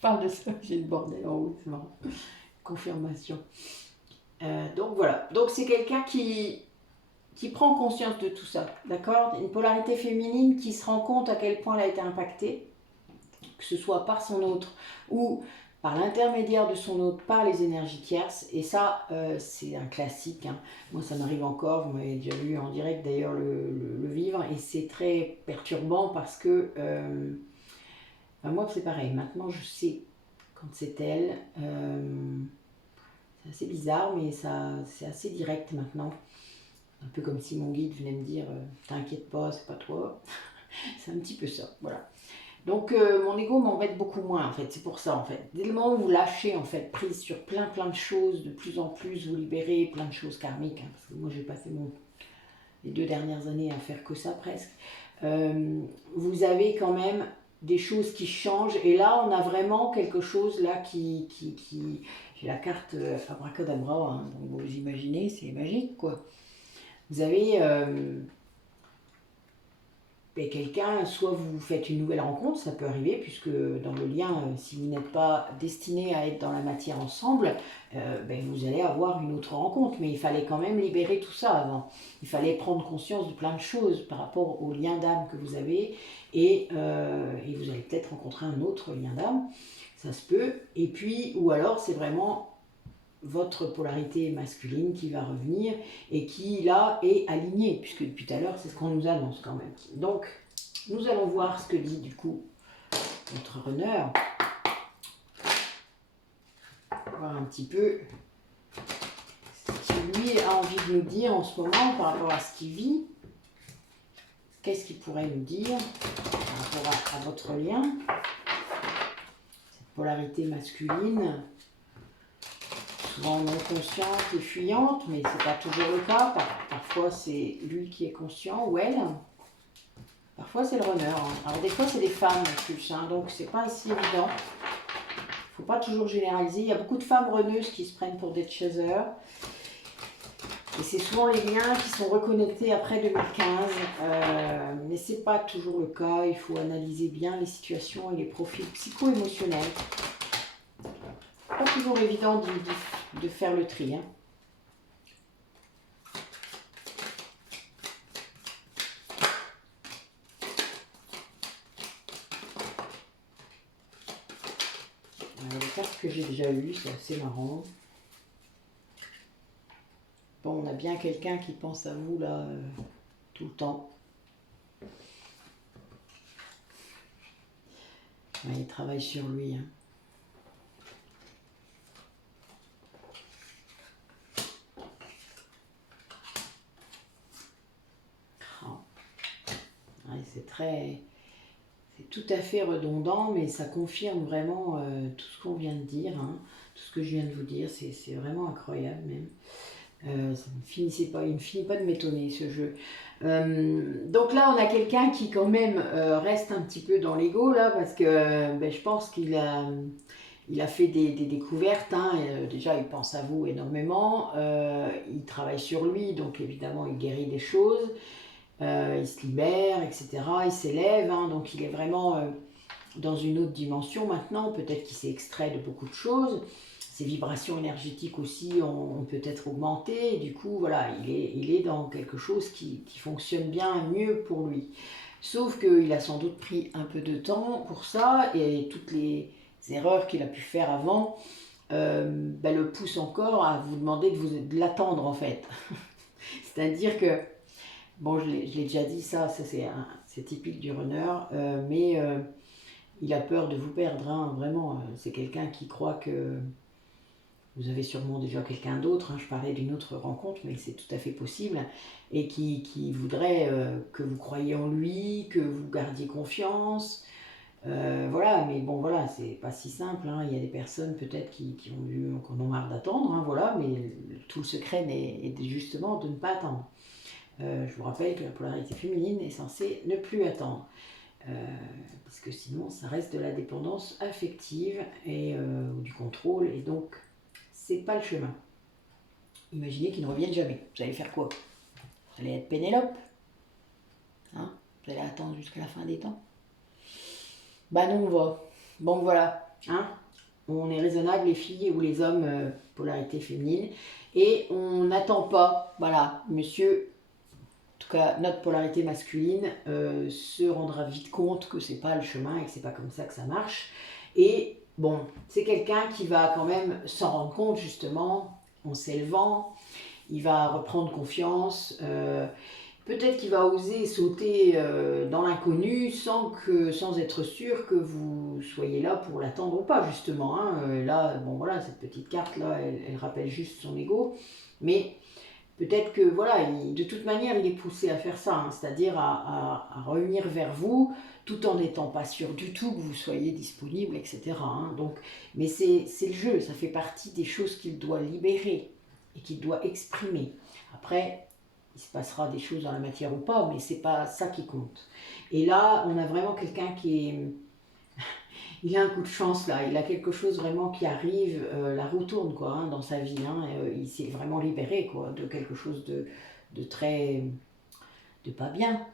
parle de ça, j'ai le bordel en haut, c'est marrant. Confirmation. Donc voilà, donc c'est quelqu'un qui prend conscience de tout ça, d'accord? Une polarité féminine qui se rend compte à quel point elle a été impactée, que ce soit par son autre ou par l'intermédiaire de son autre, par les énergies tierces. Et ça, c'est un classique. Hein. Moi, ça m'arrive encore. Vous m'avez déjà vu en direct d'ailleurs le vivre. Et c'est très perturbant parce que... enfin, moi, c'est pareil. Maintenant, je sais quand c'est elle. C'est assez bizarre, mais c'est assez direct maintenant. Un peu comme si mon guide venait me dire t'inquiète pas, c'est pas toi. C'est un petit peu ça, voilà. Donc mon ego m'embête beaucoup moins en fait, c'est pour ça en fait. Dès le moment où vous lâchez en fait prise sur plein de choses, de plus en plus vous libérez plein de choses karmiques, hein, parce que moi j'ai passé les 2 dernières années à faire que ça presque, vous avez quand même des choses qui changent et là on a vraiment quelque chose là qui j'ai la carte abracadabra, hein, donc vous imaginez, c'est magique quoi. Vous avez quelqu'un, soit vous faites une nouvelle rencontre, ça peut arriver, puisque dans le lien, si vous n'êtes pas destiné à être dans la matière ensemble, vous allez avoir une autre rencontre. Mais il fallait quand même libérer tout ça avant. Il fallait prendre conscience de plein de choses par rapport au lien d'âme que vous avez, et vous allez peut-être rencontrer un autre lien d'âme, ça se peut. Et puis, ou alors c'est vraiment votre polarité masculine qui va revenir et qui là est alignée, puisque depuis tout à l'heure c'est ce qu'on nous annonce quand même. Donc nous allons voir ce que dit du coup notre runner, voir un petit peu ce que lui a envie de nous dire en ce moment par rapport à ce qu'il vit. Qu'est-ce qu'il pourrait nous dire par rapport à votre lien, cette polarité masculine souvent non consciente et fuyante, mais c'est pas toujours le cas. Parfois c'est lui qui est conscient ou elle. Parfois c'est le runner. Hein. Alors des fois c'est des femmes en plus, hein, donc c'est pas si évident. Faut pas toujours généraliser. Il y a beaucoup de femmes runneuses qui se prennent pour des chasers. Et c'est souvent les liens qui sont reconnectés après 2015. Mais c'est pas toujours le cas. Il faut analyser bien les situations et les profils psycho-émotionnels. Pas toujours évident de faire le tri. Hein. Les cartes que j'ai déjà eues, c'est assez marrant. Bon, on a bien quelqu'un qui pense à vous là tout le temps. Ouais, il travaille sur lui. Hein. C'est tout à fait redondant, mais ça confirme vraiment tout ce qu'on vient de dire, hein, tout ce que je viens de vous dire, c'est vraiment incroyable même. Ça ne finissait pas, il ne finit pas de m'étonner ce jeu. Donc là, on a quelqu'un qui quand même reste un petit peu dans l'ego là, parce que je pense il a fait des découvertes. Hein, et, déjà, il pense à vous énormément. Il travaille sur lui, donc évidemment, il guérit des choses. Il se libère, etc. Il s'élève, hein, donc il est vraiment dans une autre dimension maintenant. Peut-être qu'il s'est extrait de beaucoup de choses. Ses vibrations énergétiques aussi ont peut-être augmenté. Du coup, voilà, il est dans quelque chose qui fonctionne bien mieux pour lui. Sauf qu'il a sans doute pris un peu de temps pour ça, et toutes les erreurs qu'il a pu faire avant le poussent encore à vous demander de l'attendre en fait. C'est-à-dire que, bon, je l'ai déjà dit, ça c'est typique du runner, mais il a peur de vous perdre, hein, vraiment. C'est quelqu'un qui croit que vous avez sûrement déjà quelqu'un d'autre, hein, je parlais d'une autre rencontre, mais c'est tout à fait possible, et qui voudrait que vous croyiez en lui, que vous gardiez confiance, voilà, mais bon, voilà, c'est pas si simple, hein. Il y a des personnes peut-être qui ont marre d'attendre, hein, voilà, mais tout le secret est justement de ne pas attendre. Je vous rappelle que la polarité féminine est censée ne plus attendre, parce que sinon ça reste de la dépendance affective et du contrôle, et donc c'est pas le chemin. Imaginez qu'ils ne reviennent jamais. Vous allez faire quoi? Vous allez être Pénélope, hein? Vous allez attendre jusqu'à la fin des temps? Bah non, on va. Bon, voilà, hein? On est raisonnable, les filles ou les hommes, polarité féminine, et on n'attend pas, voilà, monsieur, en tout cas notre polarité masculine, se rendra vite compte que c'est pas le chemin et que c'est pas comme ça que ça marche. Et bon, c'est quelqu'un qui va quand même s'en rendre compte justement en s'élevant, il va reprendre confiance, peut-être qu'il va oser sauter dans l'inconnu sans être sûr que vous soyez là pour l'attendre ou pas, justement. Hein. Là, bon voilà, cette petite carte là, elle rappelle juste son ego, mais peut-être que voilà, de toute manière, il est poussé à faire ça, hein, c'est-à-dire à revenir vers vous, tout en n'étant pas sûr du tout que vous soyez disponible, etc. Hein. Donc, mais c'est le jeu, ça fait partie des choses qu'il doit libérer et qu'il doit exprimer. Après, il se passera des choses dans la matière ou pas, mais c'est pas ça qui compte. Et là, on a vraiment quelqu'un qui est... Il a un coup de chance là, il a quelque chose vraiment qui arrive, la roue tourne quoi, hein, dans sa vie, hein, il s'est vraiment libéré quoi, de quelque chose de très... de pas bien,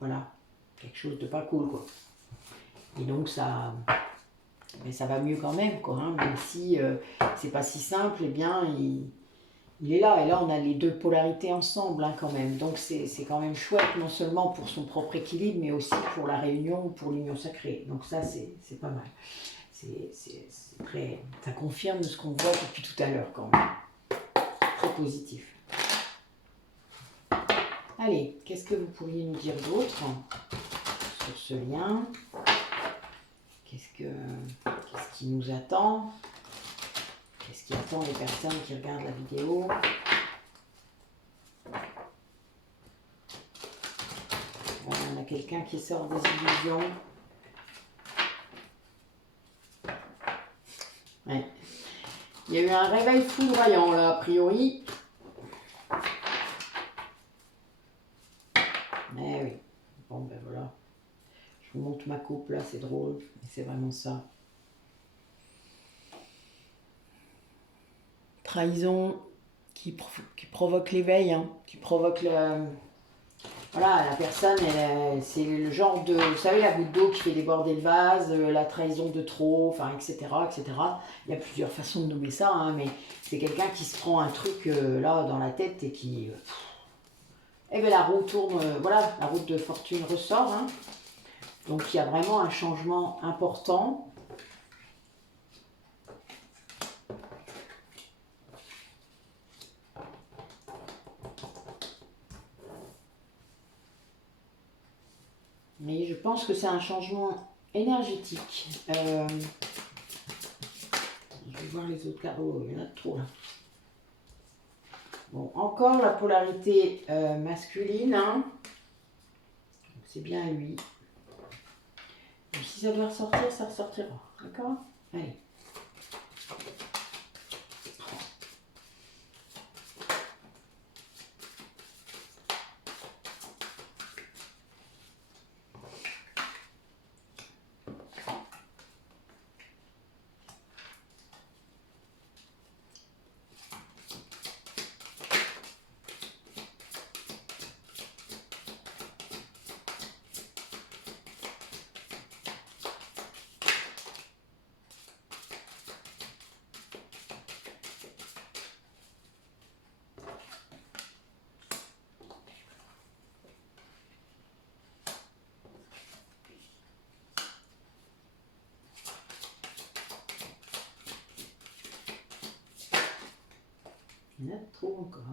voilà, quelque chose de pas cool quoi. Et donc ça... Mais ça va mieux quand même quoi, hein, même si c'est pas si simple, eh bien il est là, et là on a les deux polarités ensemble hein, quand même, donc c'est quand même chouette, non seulement pour son propre équilibre, mais aussi pour la réunion, pour l'union sacrée, donc ça c'est pas mal, c'est très, ça confirme ce qu'on voit depuis tout à l'heure quand même, très positif. Allez, qu'est-ce que vous pourriez nous dire d'autre sur ce lien? Qu'est-ce qui nous attend? Qu'est-ce qui attend les personnes qui regardent la vidéo? On a quelqu'un qui sort des illusions. Ouais. Il y a eu un réveil foudroyant là, a priori. Eh oui. Bon ben voilà. Je vous montre ma coupe là, c'est drôle. C'est vraiment ça. Trahison qui provoque l'éveil, hein, qui provoque le... Voilà, la personne, c'est le genre de... Vous savez, la goutte d'eau qui fait déborder le vase, la trahison de trop, enfin, etc., etc. Il y a plusieurs façons de nommer ça, hein, mais c'est quelqu'un qui se prend un truc là dans la tête et qui... Eh bien, la roue tourne, voilà, la roue de fortune ressort. Hein. Donc, il y a vraiment un changement important. Mais je pense que c'est un changement énergétique. Je vais voir les autres cartes. Oh, il y en a trop là. Bon, encore la polarité masculine. Hein. C'est bien lui. Et si ça doit ressortir, ça ressortira. D'accord? Allez. Il y en a trop encore.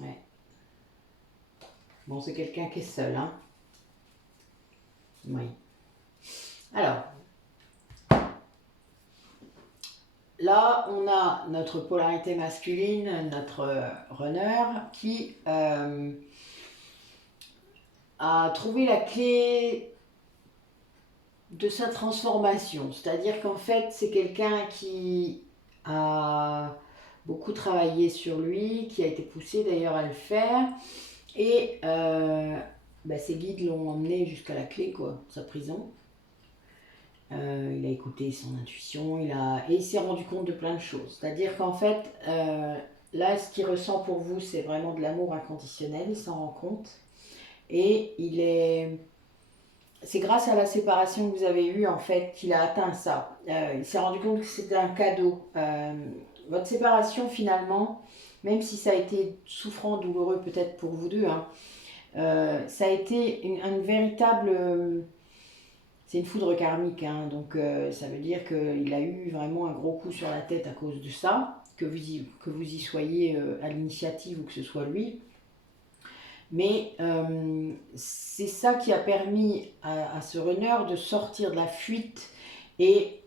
Ouais. Bon, c'est quelqu'un qui est seul, hein. Oui. Alors, là, on a notre polarité masculine, notre runner, qui a trouvé la clé de sa transformation. C'est-à-dire qu'en fait, c'est quelqu'un qui a beaucoup travaillé sur lui, qui a été poussé d'ailleurs à le faire. Et ses guides l'ont emmené jusqu'à la clé, quoi, sa prison. Il a écouté son intuition, et il s'est rendu compte de plein de choses. C'est-à-dire qu'en fait, là, ce qu'il ressent pour vous, c'est vraiment de l'amour inconditionnel, il s'en rend compte. Et c'est grâce à la séparation que vous avez eue, en fait, qu'il a atteint ça. Il s'est rendu compte que c'était un cadeau. Votre séparation, finalement, même si ça a été souffrant, douloureux peut-être pour vous deux, hein, ça a été une véritable... c'est une foudre karmique, hein, donc ça veut dire qu'il a eu vraiment un gros coup sur la tête à cause de ça, que vous y soyez à l'initiative ou que ce soit lui. Mais c'est ça qui a permis à ce runner de sortir de la fuite et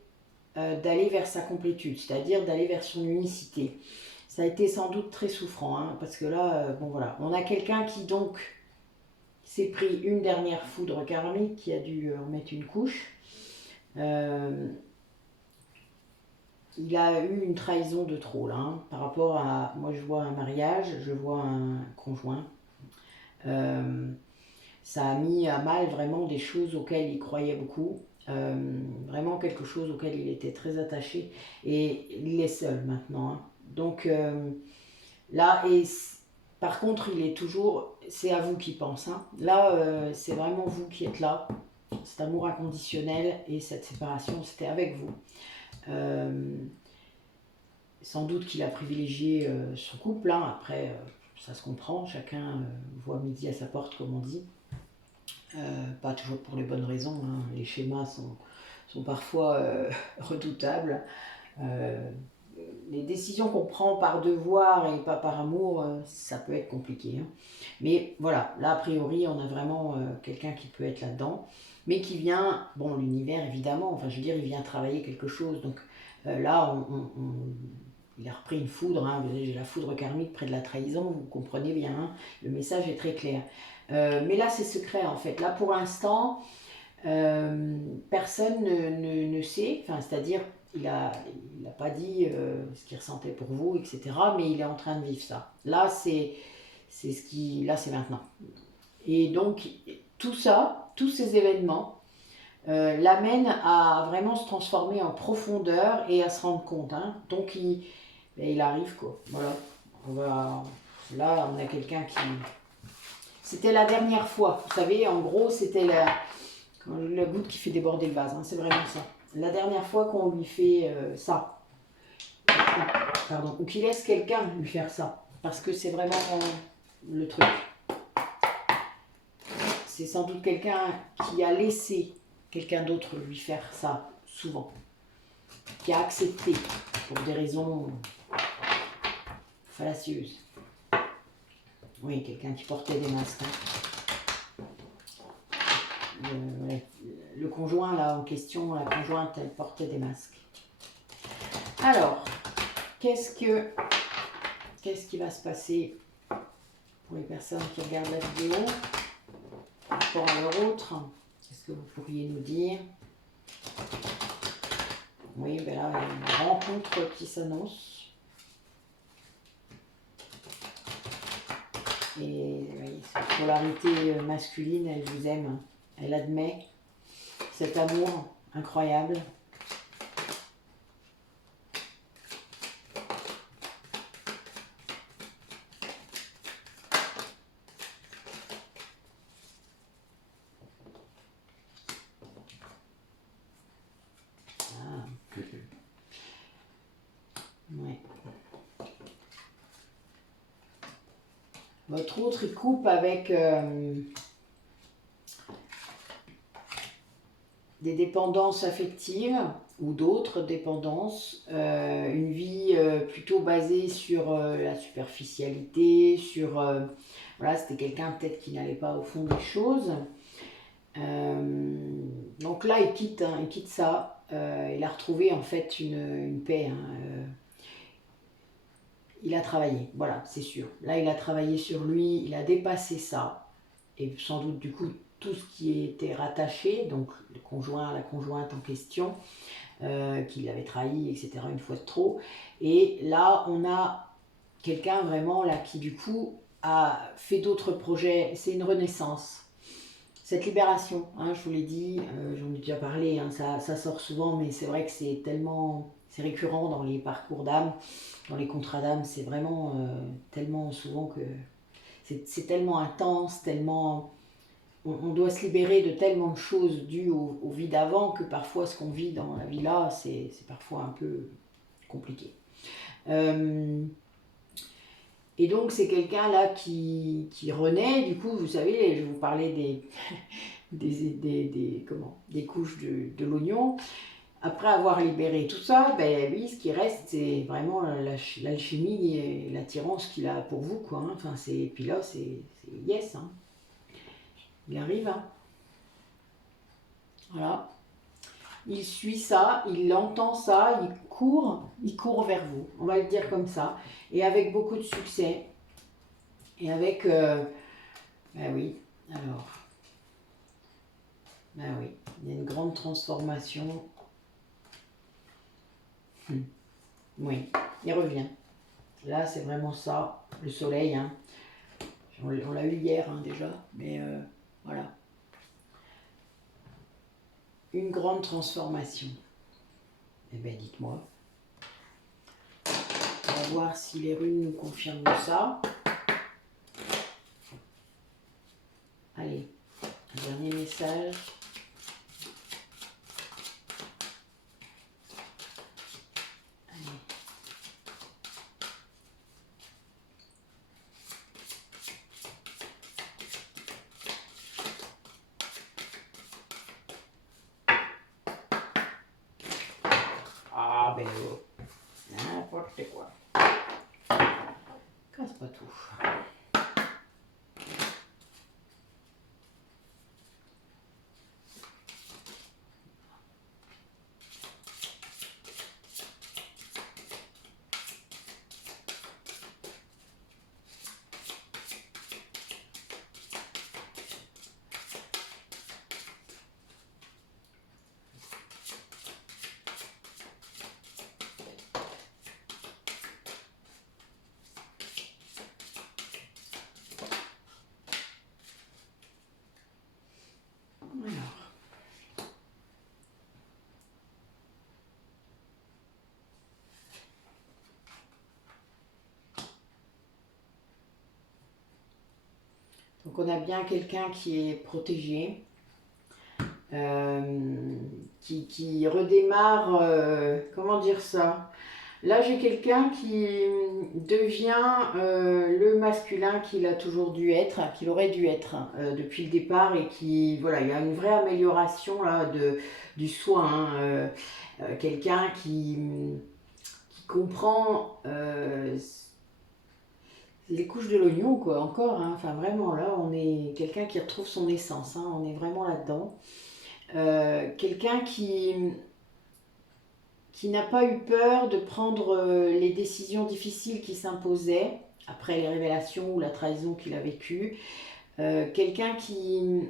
d'aller vers sa complétude, c'est-à-dire d'aller vers son unicité. Ça a été sans doute très souffrant, hein, parce que là, bon voilà, on a quelqu'un qui donc s'est pris une dernière foudre karmique, qui a dû en mettre une couche. Il a eu une trahison de trop là, hein, par rapport à, moi je vois un mariage, je vois un conjoint. Ça a mis à mal vraiment des choses auxquelles il croyait beaucoup, vraiment quelque chose auquel il était très attaché, et il est seul maintenant, hein. Donc là, et par contre il est toujours, c'est à vous qu'il pense, hein. Là c'est vraiment vous qui êtes là, cet amour inconditionnel, et cette séparation c'était avec vous. Sans doute qu'il a privilégié son couple, hein. Après ça se comprend, chacun voit midi à sa porte, comme on dit. Pas toujours pour les bonnes raisons, hein. Les schémas sont parfois redoutables. Les décisions qu'on prend par devoir et pas par amour, ça peut être compliqué, hein. Mais voilà, là a priori on a vraiment quelqu'un qui peut être là-dedans, mais qui vient, bon l'univers évidemment, enfin je veux dire il vient travailler quelque chose, donc là il a repris une foudre, hein. J'ai la foudre karmique près de la trahison, vous comprenez bien, hein. Le message est très clair. Mais là c'est secret en fait, là pour l'instant personne ne sait, enfin, c'est-à-dire il a pas dit ce qu'il ressentait pour vous, etc. Mais il est en train de vivre ça. Là c'est maintenant. Et donc tout ça, tous ces événements l'amènent à vraiment se transformer en profondeur et à se rendre compte, hein. Donc il arrive quoi. Voilà. Là on a quelqu'un qui... C'était la dernière fois, vous savez, en gros c'était la goutte qui fait déborder le vase, hein, c'est vraiment ça. La dernière fois qu'on lui fait ça, pardon, ou qu'il laisse quelqu'un lui faire ça, parce que c'est vraiment le truc. C'est sans doute quelqu'un qui a laissé quelqu'un d'autre lui faire ça, souvent, qui a accepté pour des raisons fallacieuses. Oui, quelqu'un qui portait des masques, hein. Le conjoint là en question, la conjointe, elle portait des masques. Alors, qu'est-ce qui va se passer pour les personnes qui regardent la vidéo par rapport à leur autre? Qu'est-ce que vous pourriez nous dire? Oui, ben là, il y a une rencontre qui s'annonce. Et oui, cette polarité masculine, elle vous aime, elle admet cet amour incroyable. Ouais. Votre autre, il coupe avec des dépendances affectives ou d'autres dépendances, une vie plutôt basée sur la superficialité, sur... voilà, c'était quelqu'un peut-être qui n'allait pas au fond des choses. Donc là, il quitte ça. Il a retrouvé en fait une paix. Hein, il a travaillé, voilà, c'est sûr. Là, il a travaillé sur lui, il a dépassé ça. Et sans doute, du coup, tout ce qui était rattaché, donc le conjoint, la conjointe en question, qui l'avait trahi, etc., une fois de trop. Et là, on a quelqu'un vraiment là qui, du coup, a fait d'autres projets. C'est une renaissance. Cette libération, hein, je vous l'ai dit, j'en ai déjà parlé, hein, ça sort souvent, mais c'est vrai que c'est tellement, c'est récurrent dans les parcours d'âme, dans les contrats d'âme, c'est vraiment tellement souvent que c'est tellement intense, tellement, on doit se libérer de tellement de choses dues au vie d'avant que parfois ce qu'on vit dans la vie là, c'est parfois un peu compliqué. Et donc c'est quelqu'un là qui renaît, du coup vous savez, je vous parlais des couches de l'oignon. Après avoir libéré tout ça, ben oui, ce qui reste, c'est vraiment l'alchimie et l'attirance qu'il a pour vous, quoi. Hein. Enfin, puis là, c'est yes, hein. Il arrive, hein. Voilà. Il suit ça, il entend ça, il court vers vous. On va le dire comme ça. Et avec beaucoup de succès. Et avec, ben oui, alors, ben oui, il y a une grande transformation. Oui, il revient. Là, c'est vraiment ça, le soleil. Hein. On l'a eu hier hein, déjà, mais voilà. Une grande transformation. Eh bien, dites-moi. On va voir si les runes nous confirment ça. Allez, un dernier message. Ah ben n'importe quoi. Casse pas tout. Donc on a bien quelqu'un qui est protégé, qui redémarre, comment dire ça? Là j'ai quelqu'un qui devient le masculin qu'il a toujours dû être, qu'il aurait dû être depuis le départ et qui, voilà, il y a une vraie amélioration là du soi, hein, quelqu'un qui comprend les couches de l'oignon, quoi, encore, hein. Enfin vraiment, là, on est quelqu'un qui retrouve son essence, hein. On est vraiment là-dedans. Quelqu'un qui n'a pas eu peur de prendre les décisions difficiles qui s'imposaient après les révélations ou la trahison qu'il a vécue. Quelqu'un qui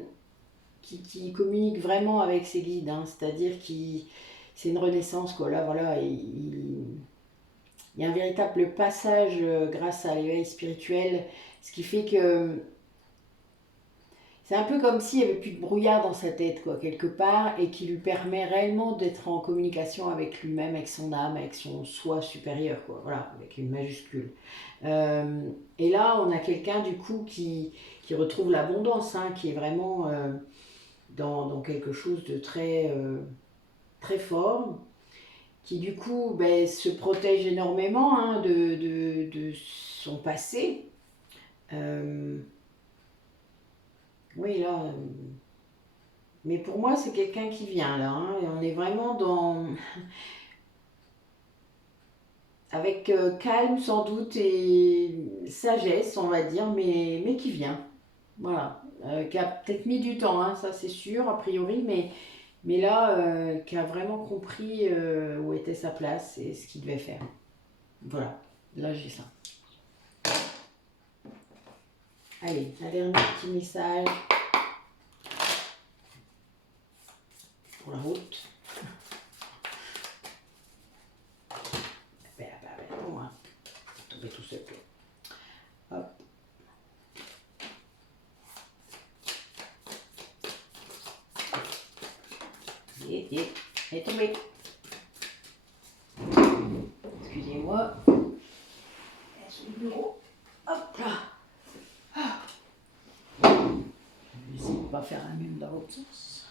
communique vraiment avec ses guides, hein. C'est-à-dire qui c'est une renaissance, quoi. Là, voilà, il y a un véritable passage grâce à l'éveil spirituel, ce qui fait que c'est un peu comme s'il n'y avait plus de brouillard dans sa tête, quoi, quelque part, et qui lui permet réellement d'être en communication avec lui-même, avec son âme, avec son soi supérieur, quoi, voilà, avec une majuscule. Et là, on a quelqu'un, du coup, qui retrouve l'abondance, hein, qui est vraiment dans quelque chose de très fort, qui du coup se protège énormément hein, de son passé, Oui, là... mais pour moi, c'est quelqu'un qui vient, là. Hein, et on est vraiment dans... avec calme, sans doute, et sagesse, on va dire, mais qui vient. Voilà. Qui a peut-être mis du temps, hein, ça c'est sûr, a priori, mais là, qui a vraiment compris où était sa place et ce qu'il devait faire. Voilà, là j'ai ça. Allez, un dernier petit message pour la route. Bon, hein. Tomber tout seul. Hop. Et tombé. Excusez-moi. Sur le bureau. Hop là. Je vais essayer de ne pas faire la même dans l'autre sens.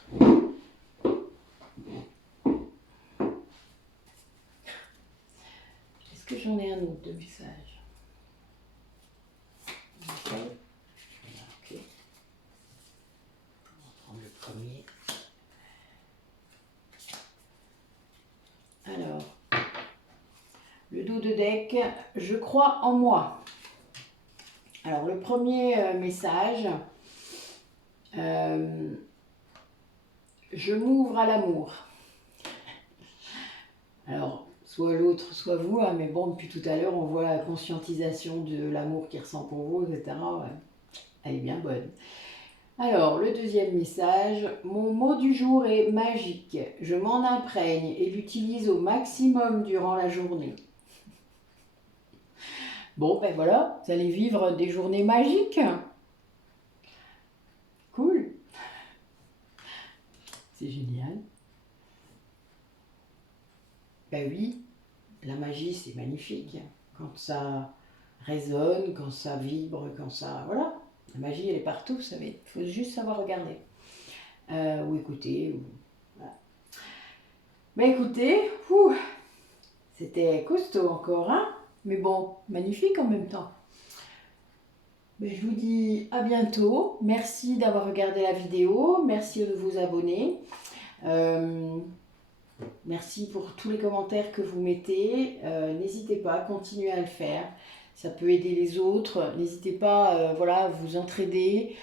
Est-ce que j'en ai un autre de message? Ok. On va prendre le premier. Alors, le dos de deck, je crois en moi. Alors, le premier message, je m'ouvre à l'amour. Alors, soit l'autre, soit vous, hein, mais bon, depuis tout à l'heure, on voit la conscientisation de l'amour qu'il ressent pour vous, etc. Ouais, elle est bien bonne. Alors, le deuxième message, mon mot du jour est magique. Je m'en imprègne et l'utilise au maximum durant la journée. Bon, ben voilà, vous allez vivre des journées magiques. Cool. C'est génial. Ben oui, la magie, c'est magnifique. Quand ça résonne, quand ça vibre, quand ça... Voilà, la magie, elle est partout, vous savez. Il faut juste savoir regarder. Ou écouter. Voilà. Ben écoutez, c'était costaud encore, hein? Mais bon, magnifique en même temps. Ben, je vous dis à bientôt. Merci d'avoir regardé la vidéo. Merci de vous abonner. Merci pour tous les commentaires que vous mettez. N'hésitez pas, continuez à le faire. Ça peut aider les autres. N'hésitez pas voilà, à vous entraider.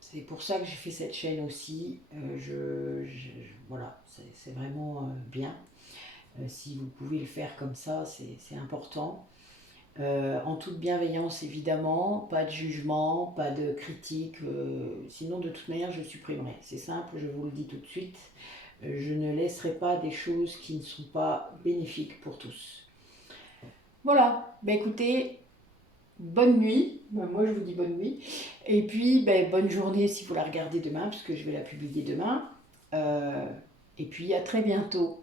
C'est pour ça que j'ai fait cette chaîne aussi. Voilà, c'est vraiment bien. Si vous pouvez le faire comme ça, c'est important. En toute bienveillance évidemment, pas de jugement, pas de critique, sinon de toute manière je supprimerai. C'est simple, je vous le dis tout de suite, je ne laisserai pas des choses qui ne sont pas bénéfiques pour tous. Voilà, ben écoutez, bonne nuit, moi je vous dis bonne nuit, et puis ben, bonne journée si vous la regardez demain, puisque je vais la publier demain, et puis à très bientôt.